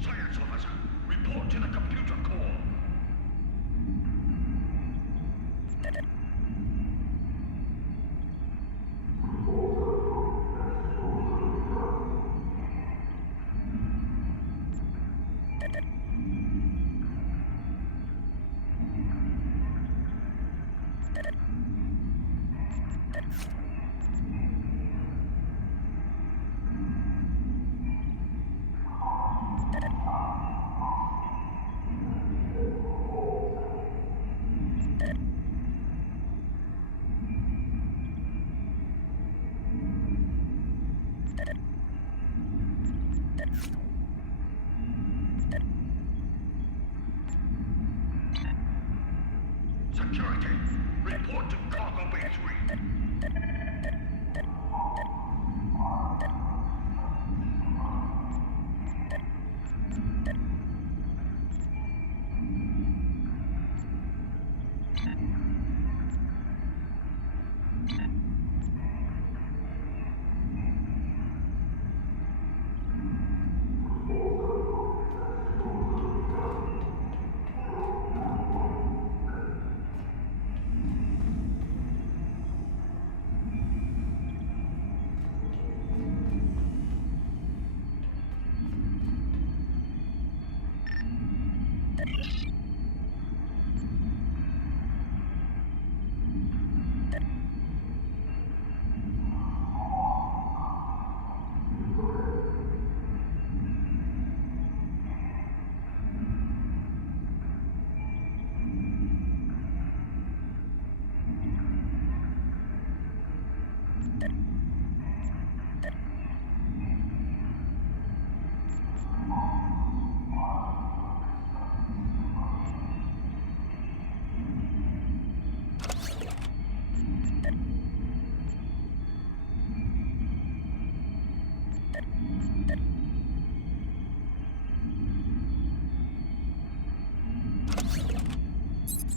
Science officer, report to the computer core. Security, report to Cargo Bay 3.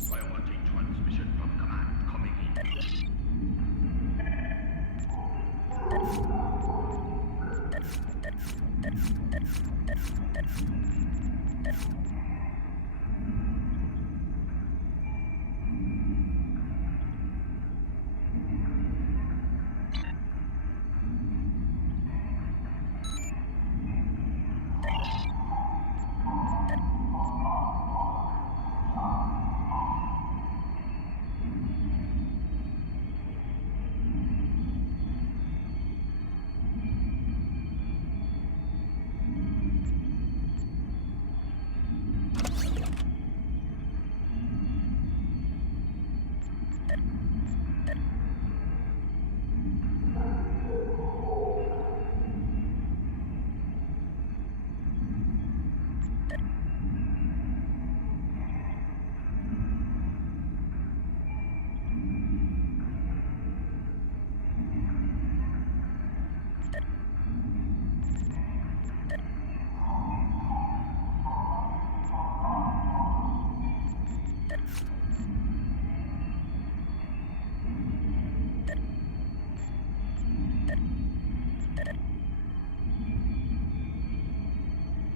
Priority transmission from command coming in.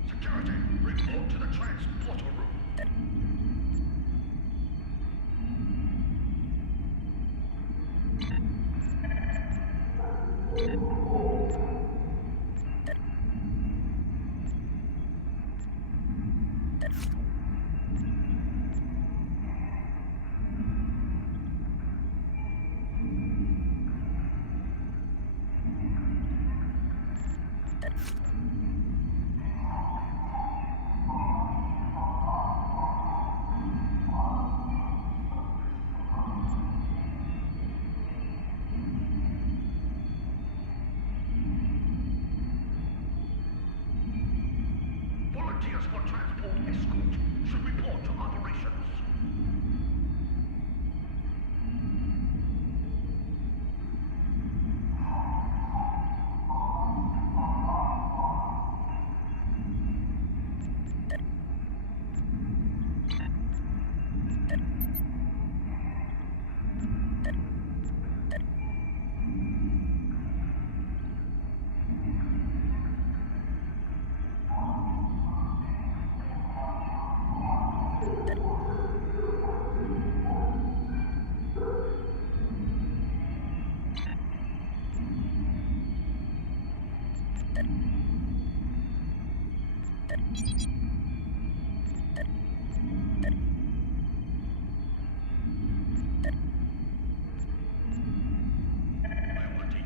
Security, report to the transporter room. Request for transport escort. Should report to operations.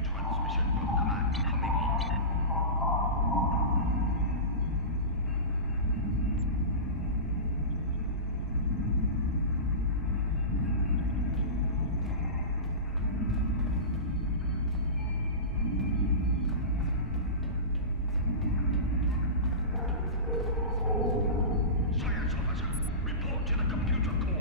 Transmission from command coming in. Science officer, report to the computer core.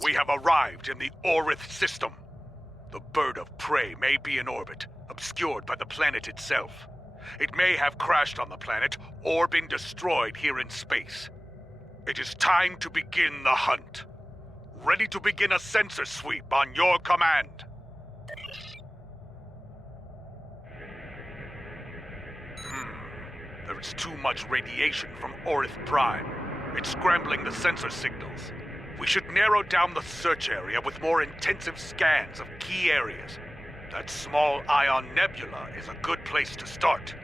We have arrived in the Orith system. The bird of prey may be in orbit, obscured by the planet itself. It may have crashed on the planet or been destroyed here in space. It is time to begin the hunt. Ready to begin a sensor sweep on your command. There is too much radiation from Orith Prime. It's scrambling the sensor signals. We should narrow down the search area with more intensive scans of key areas. That small ion nebula is a good place to start.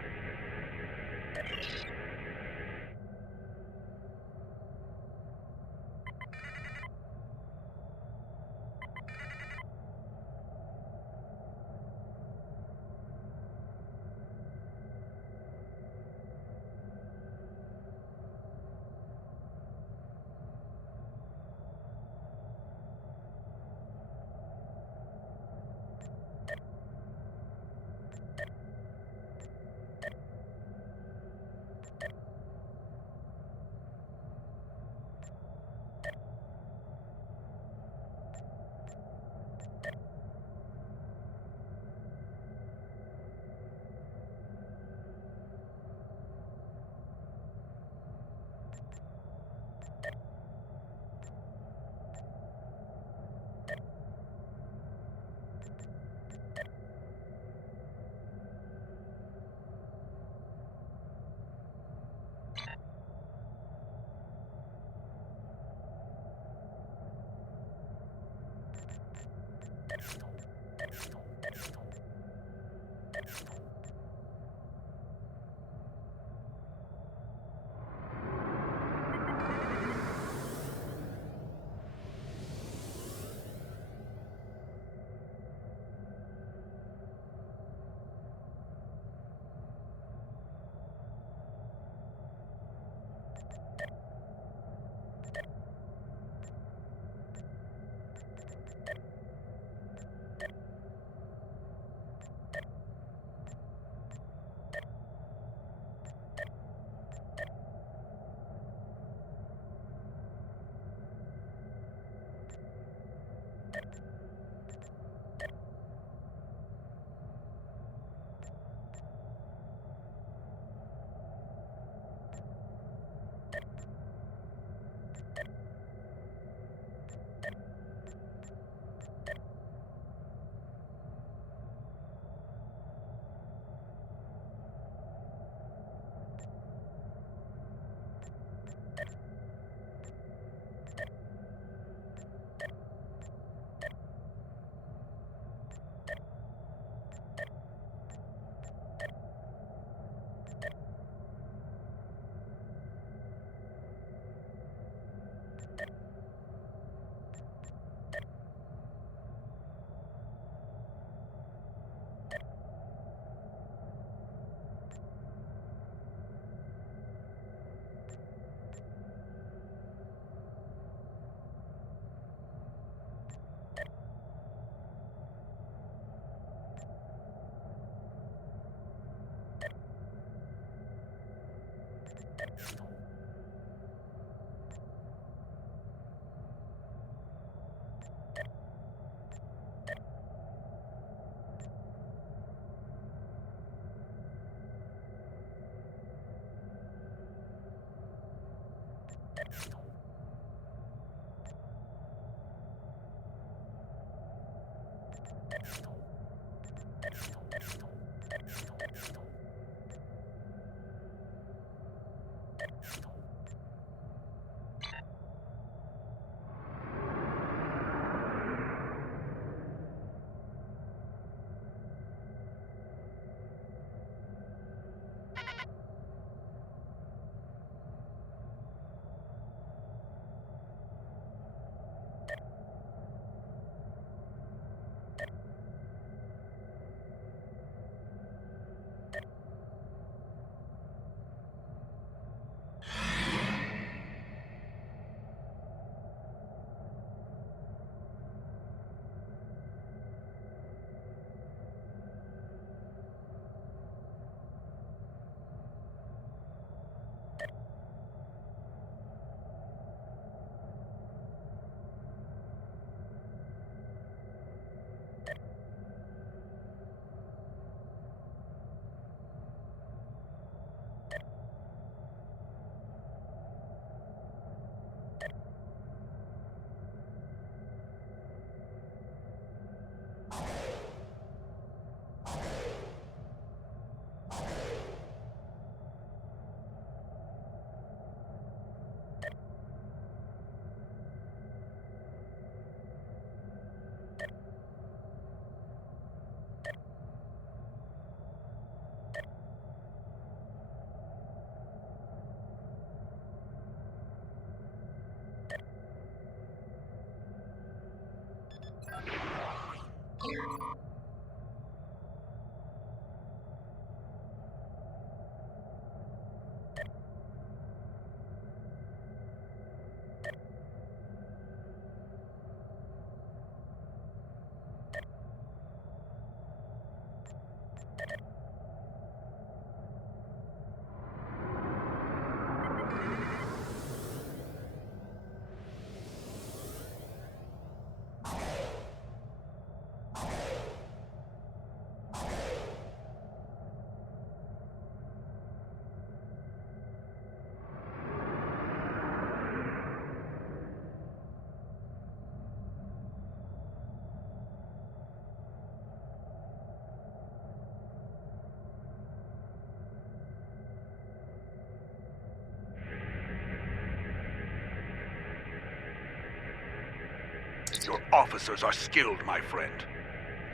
Your officers are skilled, my friend.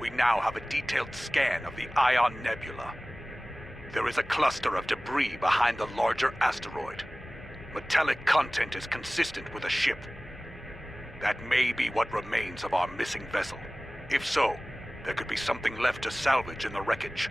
We now have a detailed scan of the Ion Nebula. There is a cluster of debris behind the larger asteroid. Metallic content is consistent with a ship. That may be what remains of our missing vessel. If so, there could be something left to salvage in the wreckage.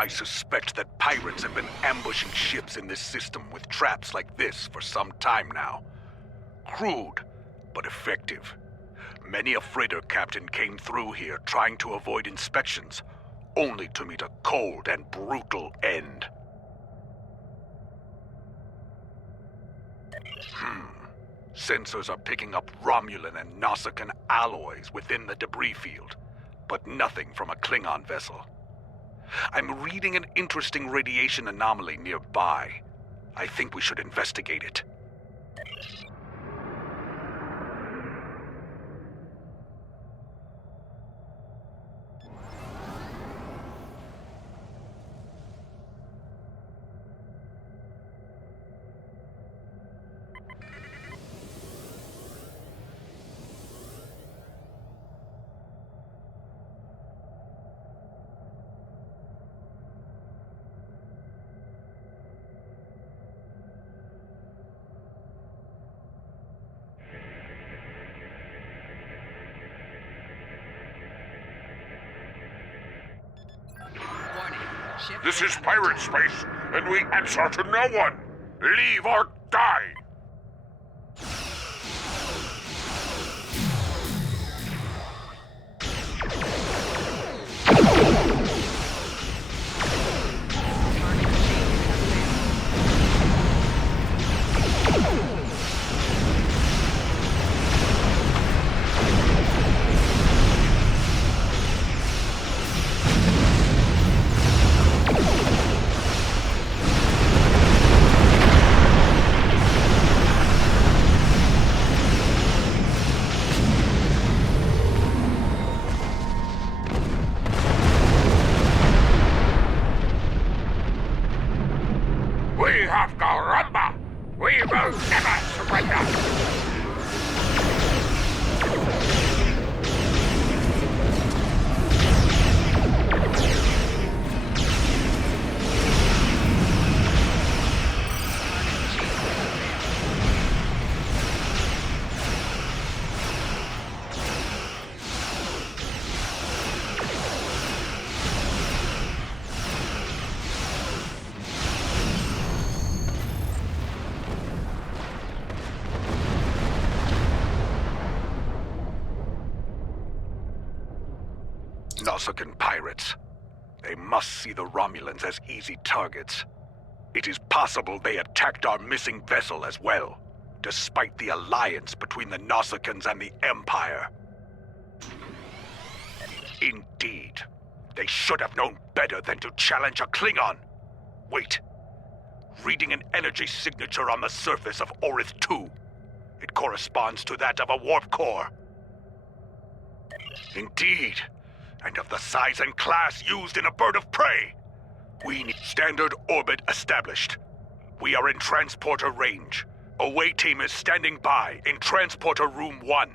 I suspect that pirates have been ambushing ships in this system with traps like this for some time now. Crude, but effective. Many a freighter captain came through here trying to avoid inspections, only to meet a cold and brutal end. Sensors are picking up Romulan and Nausicaan alloys within the debris field, but nothing from a Klingon vessel. I'm reading an interesting radiation anomaly nearby. I think we should investigate it. This is pirate space, and we answer to no one. Leave or die. We have Garamba! We will never surrender! Nausicaan pirates. They must see the Romulans as easy targets. It is possible they attacked our missing vessel as well, despite the alliance between the Nausicans and the Empire. Indeed. They should have known better than to challenge a Klingon. Wait. Reading an energy signature on the surface of Orith 2. It corresponds to that of a warp core. Indeed. And of the size and class used in a bird of prey. We need standard orbit established. We are in transporter range. Away team is standing by in transporter room 1.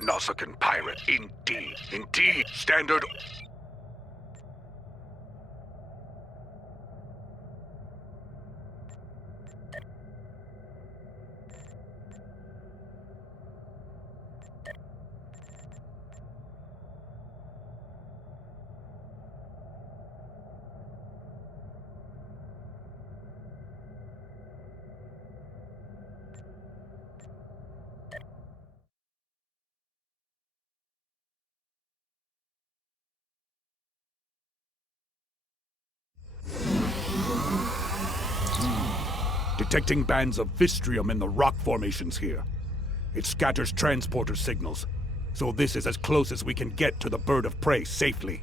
Nausicaan pirate, indeed. Indeed. Standard. Detecting bands of Vistrium in the rock formations here. It scatters transporter signals, so this is as close as we can get to the bird of prey safely.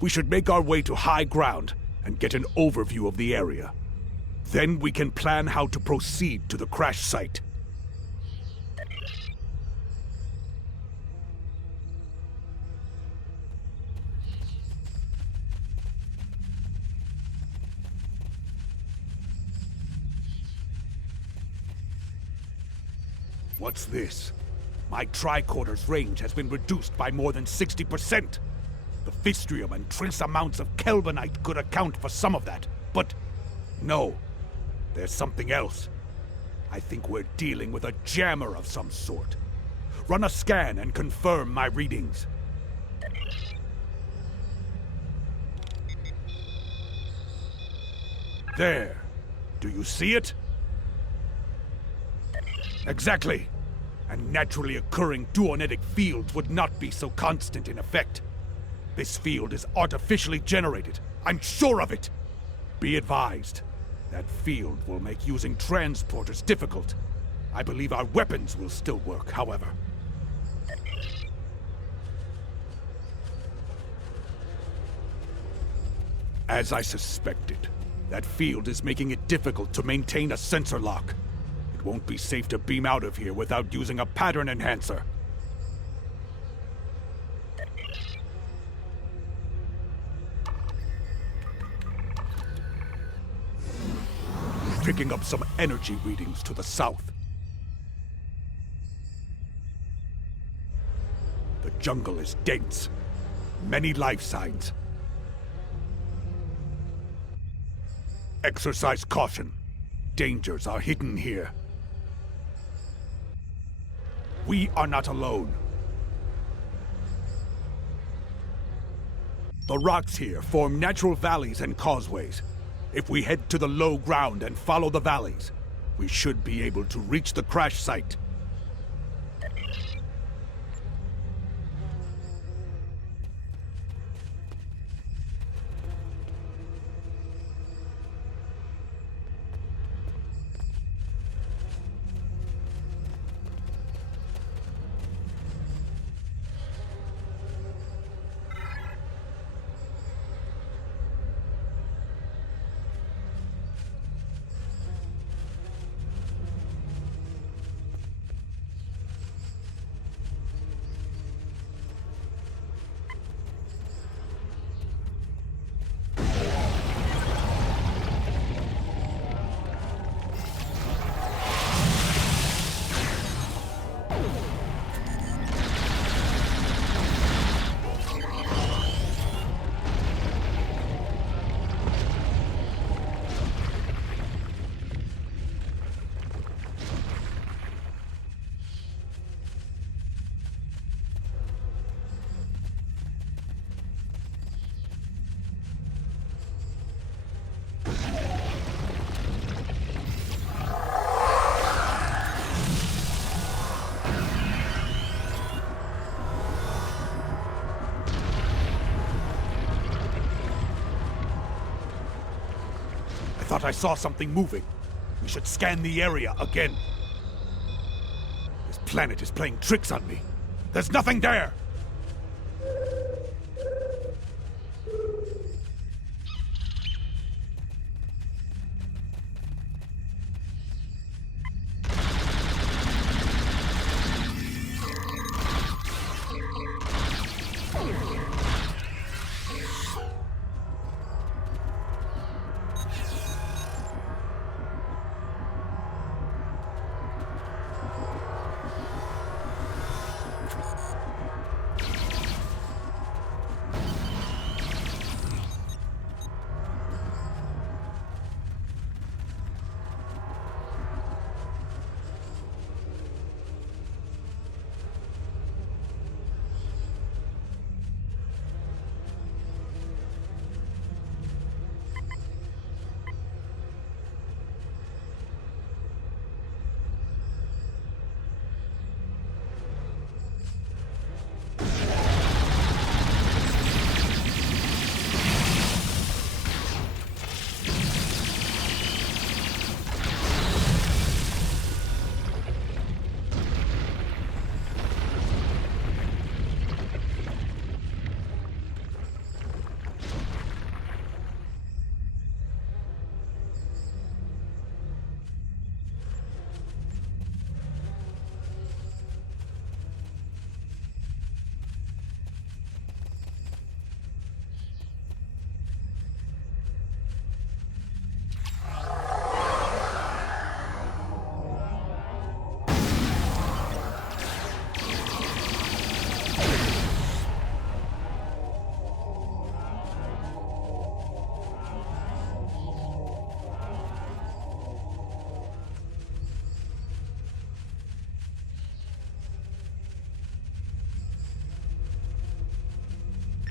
We should make our way to high ground and get an overview of the area. Then we can plan how to proceed to the crash site. What's this? My tricorder's range has been reduced by more than 60%. The Vistrium and trace amounts of Kelbonite could account for some of that, but no, there's something else. I think we're dealing with a jammer of some sort. Run a scan and confirm my readings. There. Do you see it? Exactly. And naturally occurring duonetic fields would not be so constant in effect. This field is artificially generated. I'm sure of it. Be advised. That field will make using transporters difficult. I believe our weapons will still work, however. As I suspected, that field is making it difficult to maintain a sensor lock. It won't be safe to beam out of here without using a pattern enhancer. Picking up some energy readings to the south. The jungle is dense. Many life signs. Exercise caution. Dangers are hidden here. We are not alone. The rocks here form natural valleys and causeways. If we head to the low ground and follow the valleys, we should be able to reach the crash site. I thought I saw something moving. We should scan the area again. This planet is playing tricks on me. There's nothing there!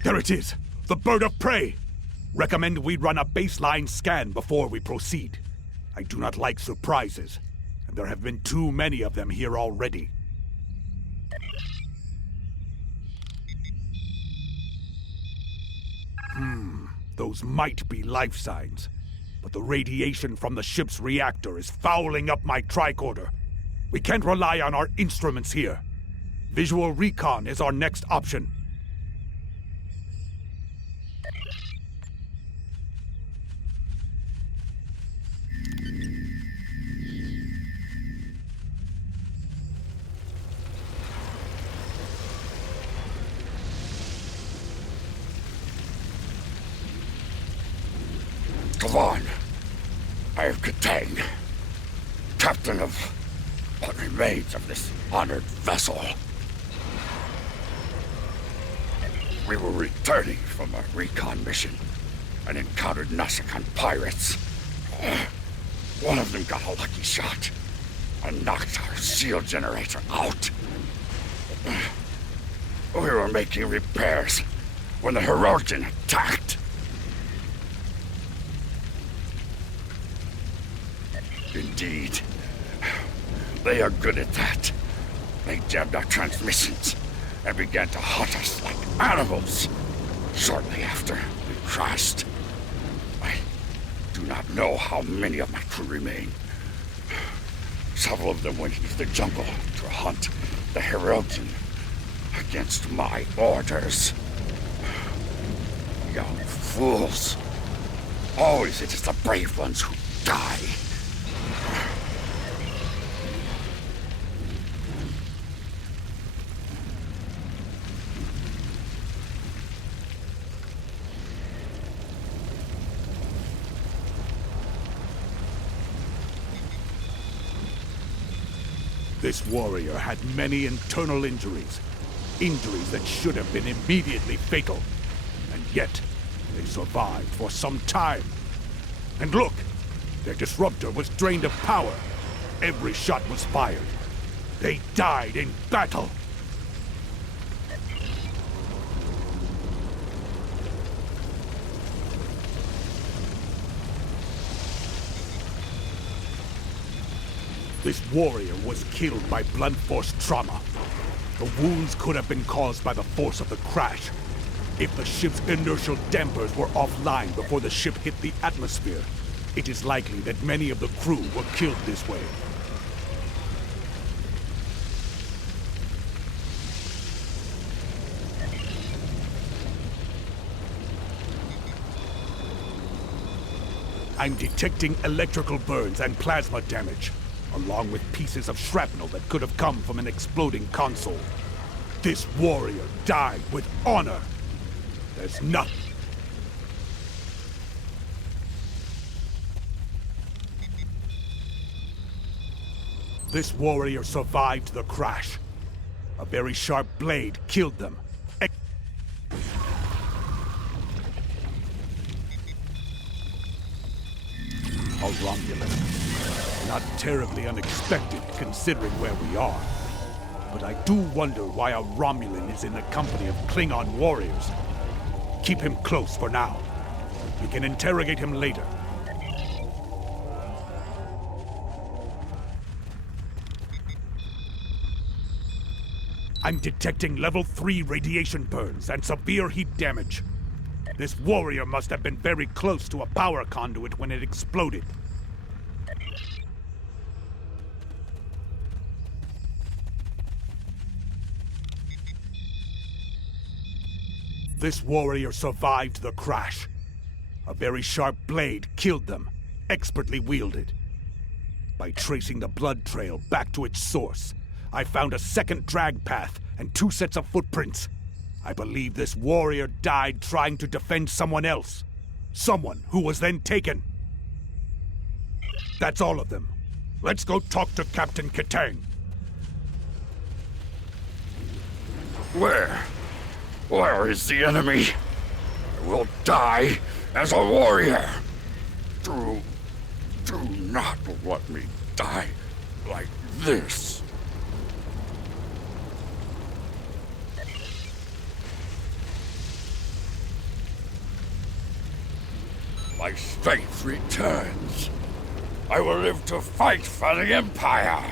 There it is! The bird of prey! Recommend we run a baseline scan before we proceed. I do not like surprises, and there have been too many of them here already. Those might be life signs, but the radiation from the ship's reactor is fouling up my tricorder. We can't rely on our instruments here. Visual recon is our next option. Kavan, I am Katang, captain of what remains of this honored vessel. We were returning from a recon mission and encountered Nasakan pirates. One of them got a lucky shot and knocked our shield generator out. We were making repairs when the Hirogen attacked. Indeed. They are good at that. They jammed our transmissions and began to hunt us like animals. Shortly after, we crashed. I do not know how many of my crew remain. Several of them went into the jungle to hunt the Hirogen against my orders. Young fools. Always it is the brave ones who die. This warrior had many internal injuries. Injuries that should have been immediately fatal. And yet, they survived for some time. And look! Their disruptor was drained of power. Every shot was fired. They died in battle. This warrior was killed by blunt force trauma. The wounds could have been caused by the force of the crash. If the ship's inertial dampers were offline before the ship hit the atmosphere, it is likely that many of the crew were killed this way. I'm detecting electrical burns and plasma damage, along with pieces of shrapnel that could have come from an exploding console. This warrior died with honor. There's nothing. This warrior survived the crash. A very sharp blade killed them. A Romulan. Not terribly unexpected, considering where we are. But I do wonder why a Romulan is in the company of Klingon warriors. Keep him close for now. We can interrogate him later. I'm detecting level 3 radiation burns and severe heat damage. This warrior must have been very close to a power conduit when it exploded. This warrior survived the crash. A very sharp blade killed them, expertly wielded. By tracing the blood trail back to its source, I found a second drag path and 2 sets of footprints. I believe this warrior died trying to defend someone else. Someone who was then taken. That's all of them. Let's go talk to Captain Katang. Where is the enemy? I will die as a warrior. Do not let me die like this. my strength returns. I will live to fight for the Empire.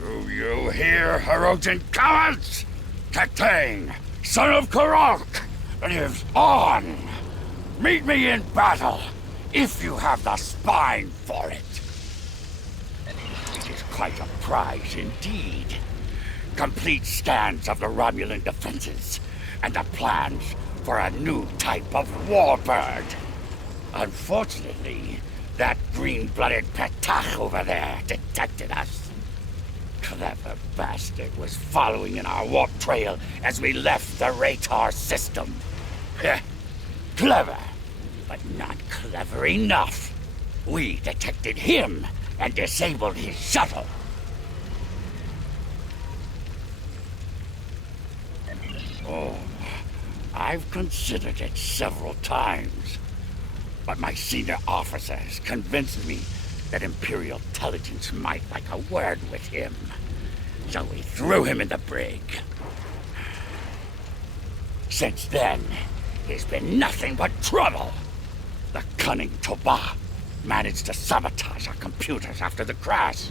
Do you hear, Hirogen cowards? Katang, son of Karok, lives on. Meet me in battle, if you have the spine for it. It is quite a prize indeed. Complete scans of the Romulan defenses, and the plans for a new type of warbird. Unfortunately, that green-blooded Petach over there detected us. Clever bastard was following in our warp trail as we left the Ratar system. Heh. Clever, but not clever enough. We detected him and disabled his shuttle. Oh, I've considered it several times, but my senior officers convinced me that Imperial intelligence might like a word with him. So we threw him in the brig. Since then, he's been nothing but trouble. The cunning Toba managed to sabotage our computers after the crash.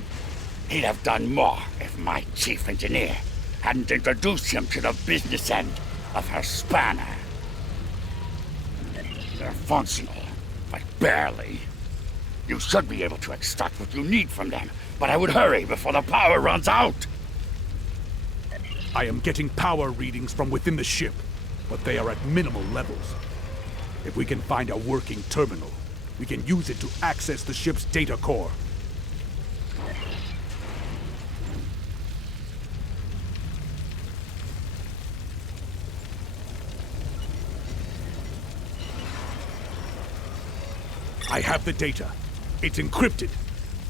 He'd have done more if my chief engineer hadn't introduced him to the business end of her spanner. They're functional, but barely. You should be able to extract what you need from them, but I would hurry before the power runs out. I am getting power readings from within the ship, but they are at minimal levels. If we can find a working terminal, we can use it to access the ship's data core. I have the data. It's encrypted,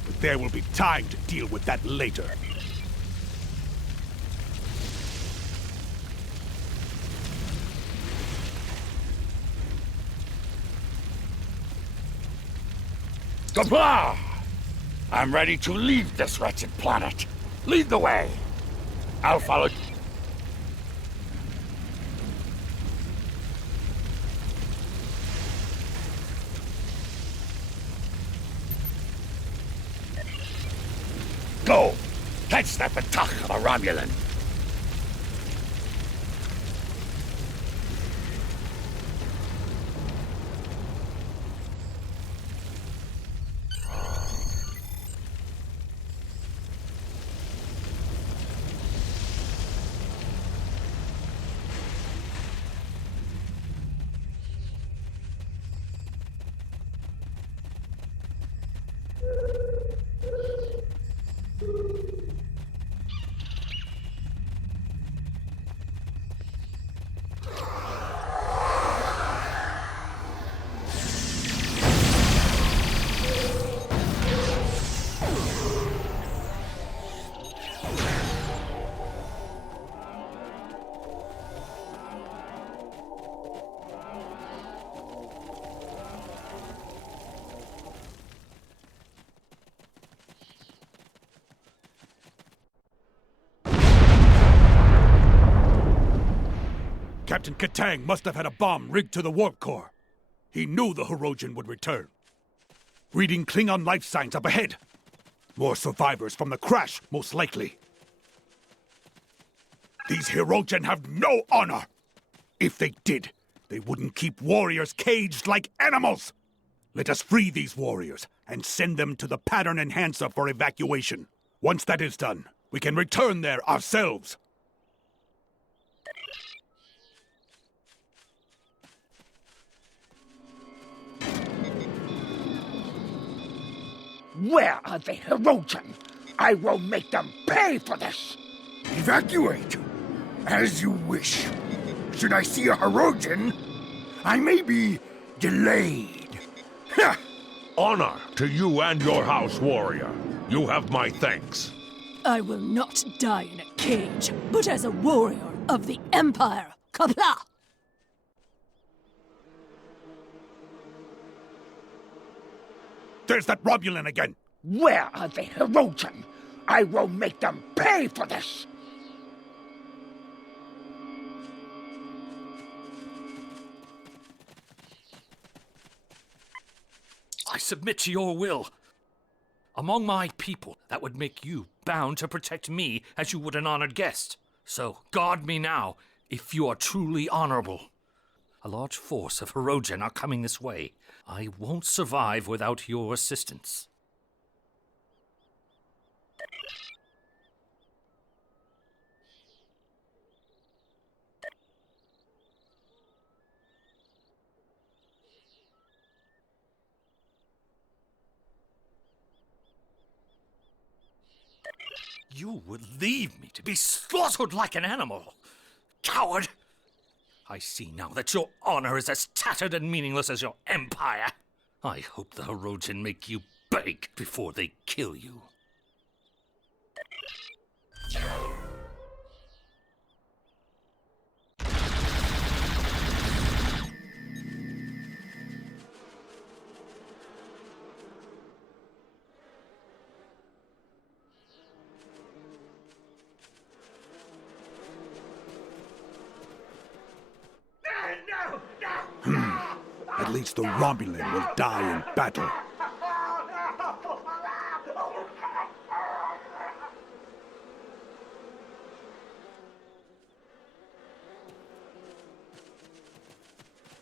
but there will be time to deal with that later. Qapla'! I'm ready to leave this wretched planet. Lead the way. I'll follow. Go! Catch that Petach of a Romulan! Captain Katang must have had a bomb rigged to the warp core. He knew the Hirogen would return. Reading Klingon life signs up ahead. More survivors from the crash, most likely. These Hirogen have no honor! If they did, they wouldn't keep warriors caged like animals! Let us free these warriors and send them to the pattern enhancer for evacuation. Once that is done, we can return there ourselves. Where are the Hirogen? I will make them pay for this! Evacuate! As you wish. Should I see a Hirogen, I may be delayed. Ha! Honor to you and your house, warrior. You have my thanks. I will not die in a cage, but as a warrior of the Empire. Qapla'! There's that Romulan again! Where are the Hirogen? I will make them pay for this! submit to your will. Among my people, that would make you bound to protect me as you would an honored guest. So guard me now, if you are truly honorable. A large force of Hirogen are coming this way. I won't survive without your assistance. You would leave me to be slaughtered like an animal. Coward! I see now that your honor is as tattered and meaningless as your empire. I hope the Hirogen make you beg before they kill you. At least the Romulan will die in battle.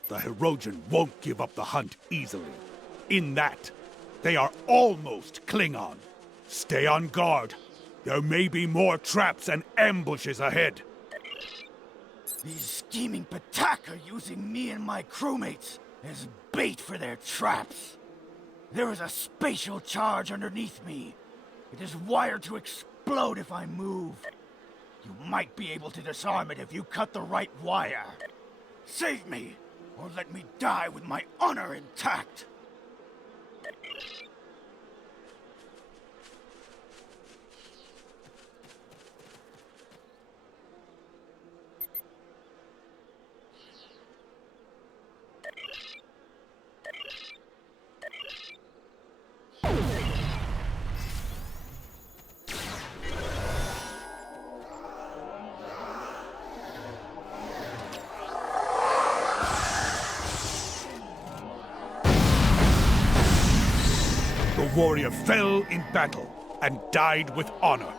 The Hirogen won't give up the hunt easily. In that, they are almost Klingon. Stay on guard. There may be more traps and ambushes ahead. These scheming Patak are using me and my crewmates as bait for their traps. There is a spatial charge underneath me. It is wired to explode if I move. You might be able to disarm it if you cut the right wire. Save me, or let me die with my honor intact. The warrior fell in battle and died with honor.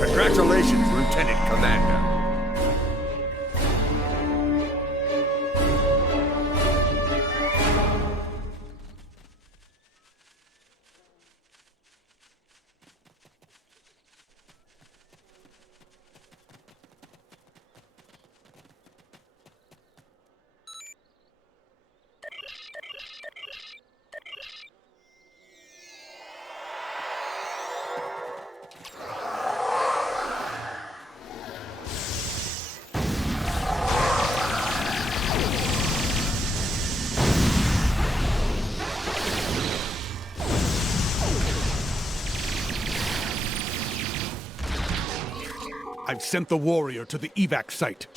Congratulations, Lieutenant Commander. I've sent the warrior to the evac site.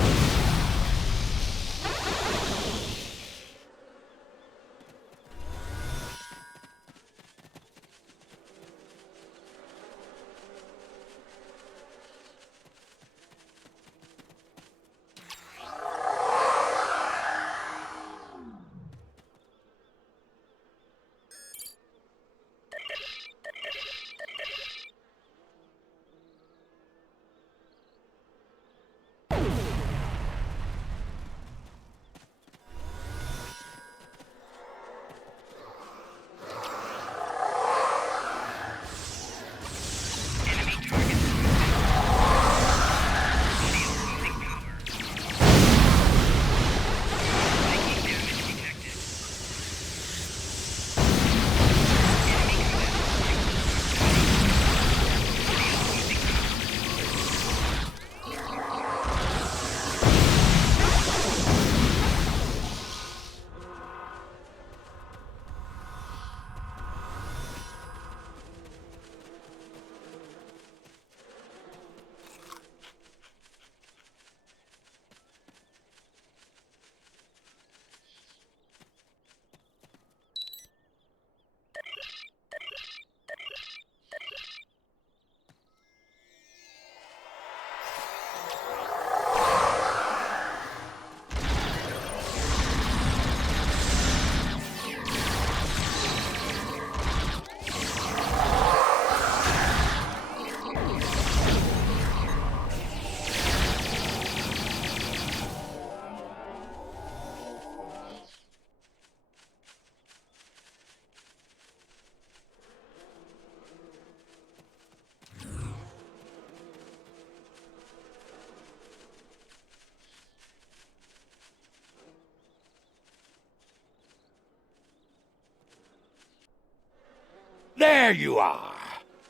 There you are.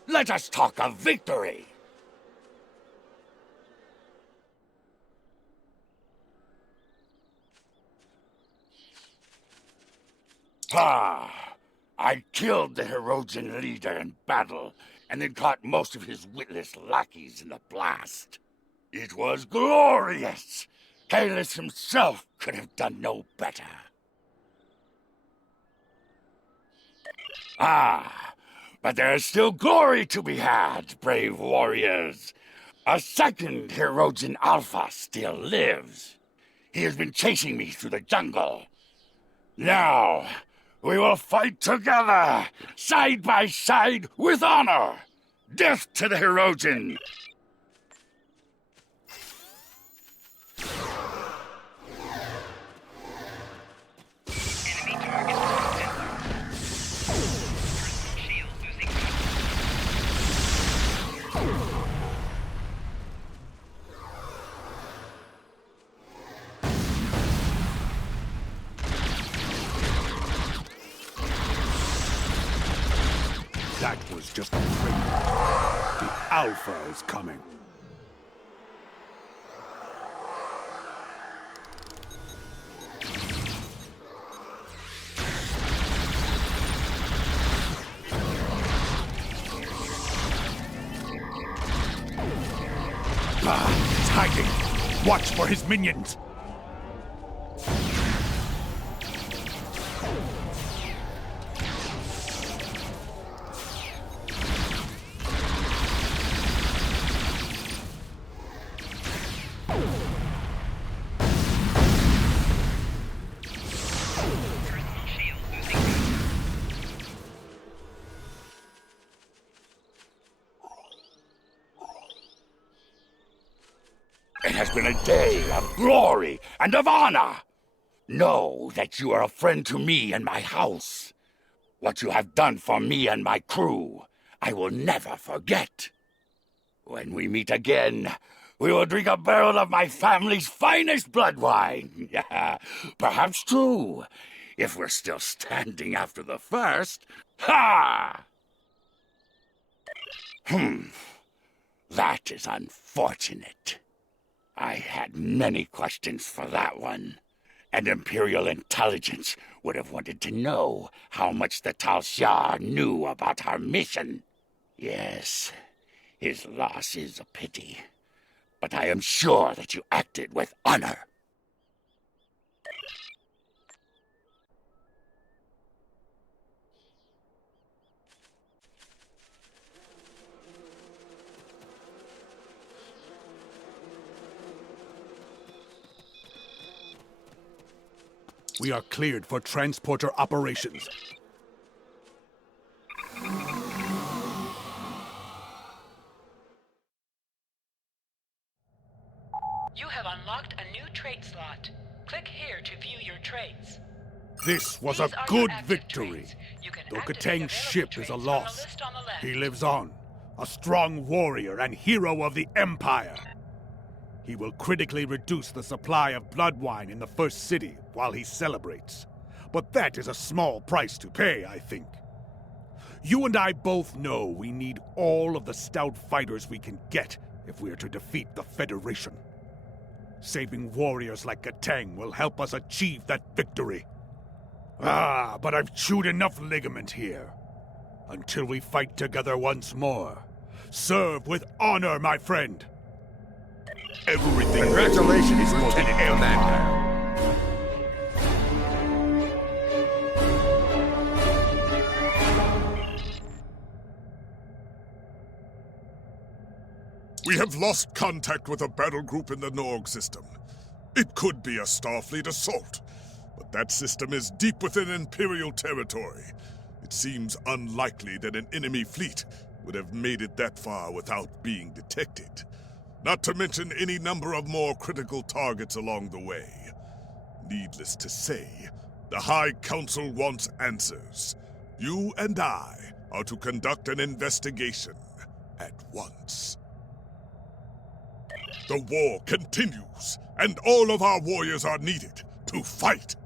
Let us talk of victory. I killed the Herodian leader in battle, and then caught most of his witless lackeys in the blast. It was glorious! Kahless himself could have done no better. But there is still glory to be had, brave warriors. A second Herodian Alpha still lives. He has been chasing me through the jungle. Now, we will fight together, side by side, with honor. Death to the Herodian! That was just a trick. The Alpha is coming. He's hiding. Watch for his minions. It has been a day of glory and of honor. Know that you are a friend to me and my house. What you have done for me and my crew, I will never forget. When we meet again, we will drink a barrel of my family's finest blood wine. Perhaps two, if we're still standing after the first. Ha! That is unfortunate. I had many questions for that one. And Imperial intelligence would have wanted to know how much the Tal Shiar knew about our mission. Yes, his loss is a pity. But I am sure that you acted with honor. We are cleared for transporter operations. You have unlocked a new trait slot. Click here to view your traits. This was a good victory. Though Katang's ship is a loss, he lives on, a strong warrior and hero of the Empire. He will critically reduce the supply of blood wine in the first city while he celebrates. But that is a small price to pay, I think. You and I both know we need all of the stout fighters we can get if we are to defeat the Federation. Saving warriors like Katang will help us achieve that victory. But I've chewed enough ligament here. Until we fight together once more. Serve with honor, my friend. Everything. Congratulations, Lieutenant Commander. We have lost contact with a battle group in the Norg system. It could be a Starfleet assault, but that system is deep within Imperial territory. It seems unlikely that an enemy fleet would have made it that far without being detected. Not to mention any number of more critical targets along the way. Needless to say, the High Council wants answers. You and I are to conduct an investigation at once. The war continues, and all of our warriors are needed to fight.